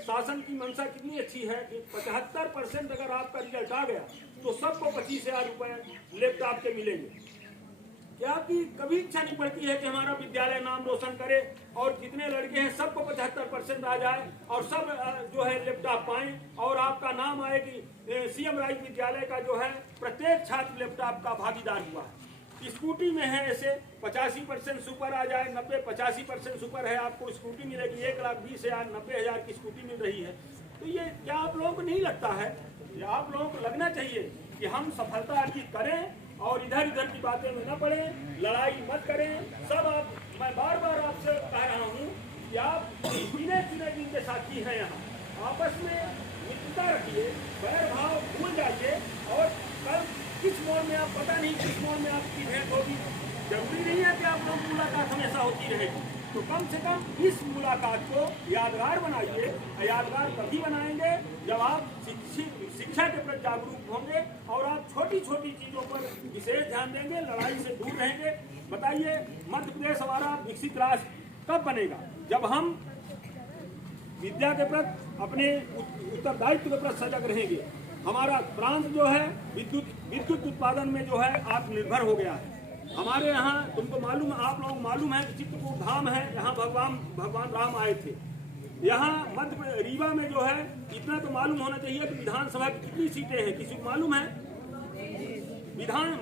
शासन की मंशा कितनी अच्छी है कि 75% अगर आपका रिजल्ट आ गया तो सबको 25,000 रुपए लैपटॉप के मिलेंगे। क्या आपकी कभी इच्छा नहीं पड़ती है कि हमारा विद्यालय नाम रोशन करे और जितने लड़के हैं सबको 75% आ जाए और सब जो है लैपटॉप पाएं और आपका नाम आए कि सीएम राज विद्यालय का जो है प्रत्येक छात्र लैपटॉप का भागीदार हुआ है। स्कूटी में है ऐसे 85% सुपर आ जाए, 85% सुपर है, आपको स्कूटी मिलेगी 1,20,000 90,000 की स्कूटी मिल रही है। तो ये क्या आप लोगों को नहीं लगता है? ये आप लोगों को लगना चाहिए कि हम सफलता अर्जित करें और इधर उधर की बातें में न पड़े, लड़ाई मत करें। सब आप, मैं बार बार आपसे कह रहा हूँ कि आप गिने चुने जिनके साथी हैं यहाँ आपस में मित्रता रखिए, बैर भाव भूल जाइए और कल किस मोड़ में आप पता नहीं किस मोड़ में आपकी भेंट होगी। जरूरी नहीं है कि आप लोग मुलाकात हमेशा होती रहेगी, तो कम से कम इस मुलाकात को यादगार बनाइए। यादगार तभी बनाएंगे जब आप शिक्षा के प्रति जागरूक होंगे और आप छोटी छोटी चीजों पर विशेष ध्यान देंगे, लड़ाई से दूर रहेंगे। बताइए मध्य प्रदेश हमारा विकसित राष्ट्र कब बनेगा? जब हम विद्या के प्रति अपने उत्तरदायित्व के प्रति सजग रहेंगे। हमारा प्रांत जो है विद्युत उत्पादन में जो है आत्मनिर्भर हो गया है। हमारे यहाँ तुमको मालूम, आप लोगों को मालूम है कि चित्रकूट धाम है, यहाँ भगवान राम आए थे। यहाँ मध्य रीवा में जो है इतना तो मालूम होना चाहिए कि विधानसभा की कितनी सीटें हैं, किसी को मालूम है?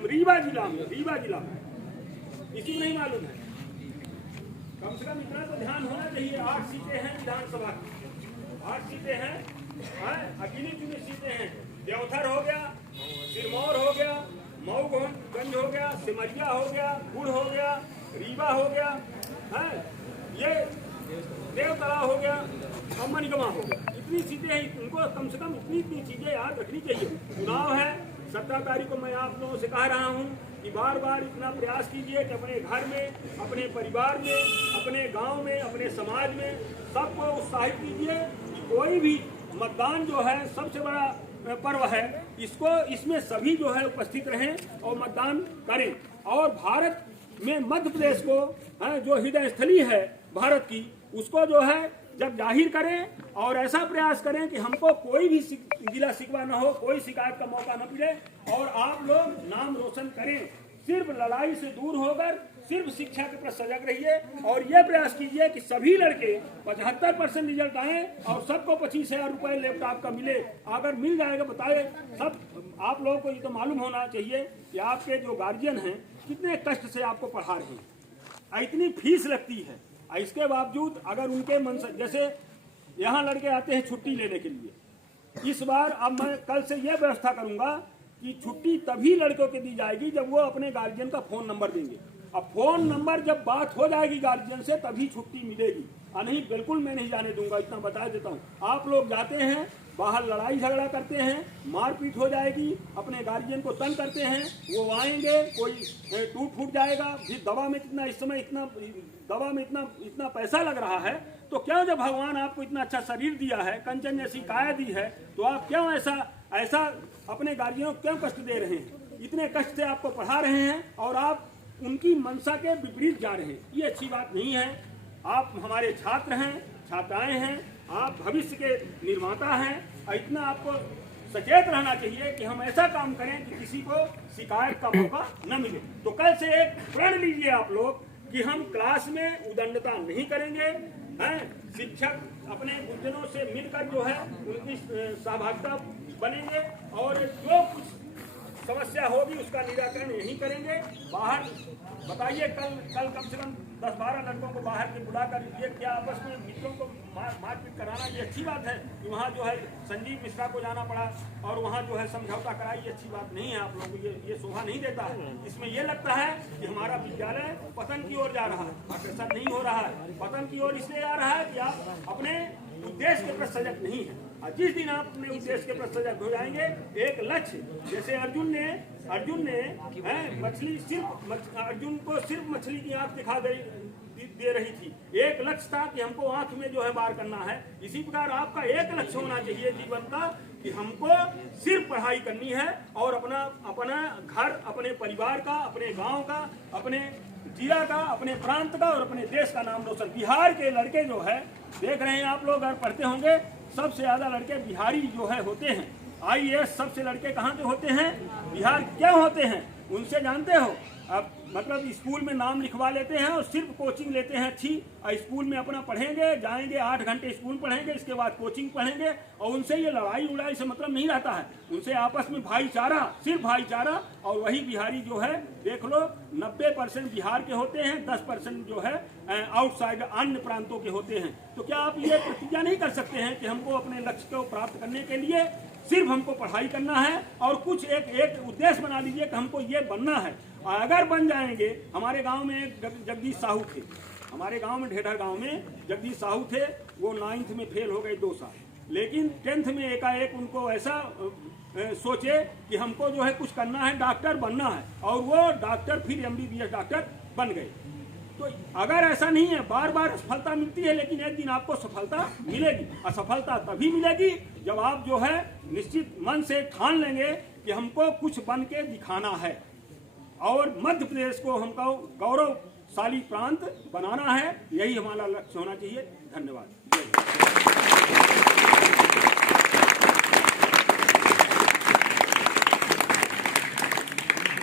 रीवा जिला में किसी को नहीं मालूम है? कम से कम इतना तो ध्यान होना चाहिए। 8 सीटें हैं विधानसभा की, 8 सीटें हैं, अकेली चुनी सीटें हैं। देवथर हो गया, सिरमौर हो गया, मऊगंज हो गया, सिमरिया हो गया, गुड़ हो गया, रीवा हो गया, है ये देवतला हो गया, अम्बनिगमा हो गया। इतनी सीटें हैं, इनको कम से कम इतनी चीजें याद रखनी चाहिए। चुनाव है 17 तारीख को। मैं आप लोगों से कह रहा हूँ कि बार बार इतना प्रयास कीजिए कि अपने घर में, अपने परिवार में, अपने गांव में, अपने समाज में सबको उत्साहित कीजिए कि कोई भी मतदान जो है सबसे बड़ा पर्व है, इसमें सभी जो है उपस्थित रहें और मतदान करें। और भारत में मध्य प्रदेश को जो हृदय स्थली है भारत की, उसको जो है जब जाहिर करें और ऐसा प्रयास करें कि हमको कोई भी गिला शिकवा न हो, कोई शिकायत का मौका न मिले और आप लोग नाम रोशन करें। सिर्फ लड़ाई से दूर होकर सिर्फ शिक्षा के प्रति सजग रहिए और ये प्रयास कीजिए कि सभी लड़के 75% रिजल्ट आए और सबको 25,000 रुपए लैपटॉप का मिले। अगर मिल जाएगा बताए सब आप लोगों को ये तो मालूम होना चाहिए कि आपके जो गार्जियन हैं कितने कष्ट से आपको पढ़ा रहे हैं, इतनी फीस लगती है। इसके बावजूद अगर उनके मन से, जैसे यहाँ लड़के आते हैं छुट्टी लेने के लिए, इस बार अब मैं कल से यह व्यवस्था करूंगा कि छुट्टी तभी लड़कों को दी जाएगी जब वो अपने गार्जियन का फोन नंबर देंगे। अब फोन नंबर जब बात हो जाएगी गार्जियन से तभी छुट्टी मिलेगी, नहीं बिल्कुल मैं नहीं जाने दूंगा। इतना बता देता हूँ, आप लोग जाते हैं बाहर लड़ाई झगड़ा करते हैं, मारपीट हो जाएगी, अपने गार्जियन को तंग करते हैं, वो आएंगे, कोई टूट फूट जाएगा। फिर दवा में कितना इस समय दवा में इतना पैसा लग रहा है, तो क्यों जब भगवान आपको इतना अच्छा शरीर दिया है, कंचन जैसी काया दी है, तो आप क्यों ऐसा अपने गार्जियनों को क्यों कष्ट दे रहे हैं? इतने कष्ट से आपको पढ़ा रहे हैं और आप उनकी मंशा के विपरीत जा रहे हैं, ये अच्छी बात नहीं है। आप हमारे छात्र हैं, छात्राएं हैं, आप भविष्य के निर्माता हैं और इतना आपको सचेत रहना चाहिए कि हम ऐसा काम करें कि किसी को शिकायत का मौका न मिले। तो कल से एक प्रण लीजिए आप लोग कि हम क्लास में उदंडता नहीं करेंगे, शिक्षक अपने गुरुजनों से मिलकर जो है उनकी सहभागिता बनेंगे और जो कुछ समस्या होगी उसका निराकरण यहीं करेंगे। बाहर बताइए कल कम से कम 10-12 लड़कों को बाहर के बुलाकर ये क्या आपस में मित्रों को मारपीट कराना, ये अच्छी बात है कि वहाँ जो है संजीव मिश्रा को जाना पड़ा और वहाँ जो है समझौता कराई, ये अच्छी बात नहीं है। आप लोगों को ये शोभा नहीं देता है। इसमें ये लगता है कि हमारा विद्यालय पतन की ओर जा रहा है, अग्रसर नहीं हो रहा है। पतन की ओर इसलिए जा रहा है कि आप अपने उद्देश्य के प्रति सजग नहीं है। और जिस दिन आप अपने उद्देश्य के प्रति सजग हो जाएंगे, एक लक्ष्य, जैसे अर्जुन ने मछली अर्जुन को सिर्फ मछली की आंख दिखा दे रही थी, एक लक्ष्य था कि हमको आंख में जो है वार करना है। इसी प्रकार आपका एक लक्ष्य होना चाहिए जीवन का कि हमको सिर्फ पढ़ाई करनी है और अपना घर, अपने परिवार का, अपने गांव का, अपने जिला का, अपने प्रांत का और अपने देश का नाम रोशन। बिहार के लड़के जो है देख रहे हैं आप लोग, अगर पढ़ते होंगे सबसे ज़्यादा लड़के बिहारी जो है होते हैं। IAS सबसे लड़के कहाँ के होते हैं? बिहार। क्यों होते हैं? उनसे जानते हो? अब मतलब स्कूल में नाम लिखवा लेते हैं और सिर्फ कोचिंग लेते हैं अच्छी, स्कूल में अपना पढ़ेंगे, जाएंगे 8 घंटे स्कूल पढ़ेंगे, इसके बाद कोचिंग पढ़ेंगे, और उनसे ये लड़ाई उड़ाई से मतलब नहीं रहता है। उनसे आपस में भाईचारा, सिर्फ भाईचारा। और वही बिहारी जो है देख लो 90% बिहार के होते हैं, 10% जो है आउटसाइड अन्य प्रांतों के होते हैं। तो क्या आप ये प्रतिज्ञा नहीं कर सकते हैं कि हमको अपने लक्ष्य को प्राप्त करने के लिए सिर्फ हमको पढ़ाई करना है, और कुछ एक उद्देश्य बना लीजिए कि हमको ये बनना है। अगर बन जाएंगे, हमारे गांव में एक जगदीश साहू थे, हमारे गांव में ढेढ़ा गांव में जगदीश साहू थे। वो 9th में फेल हो गए 2 साल, लेकिन 10th में एकाएक उनको ऐसा सोचे कि हमको जो है कुछ करना है, डॉक्टर बनना है, और वो डॉक्टर फिर MBBS डॉक्टर बन गए। तो अगर ऐसा नहीं है, बार बार सफलता मिलती है, लेकिन एक दिन आपको सफलता मिलेगी। और सफलता तभी मिलेगी जब आप जो है निश्चित मन से ठान लेंगे कि हमको कुछ बन के दिखाना है, और मध्य प्रदेश को हमको गौरवशाली प्रांत बनाना है। यही हमारा लक्ष्य होना चाहिए। धन्यवाद।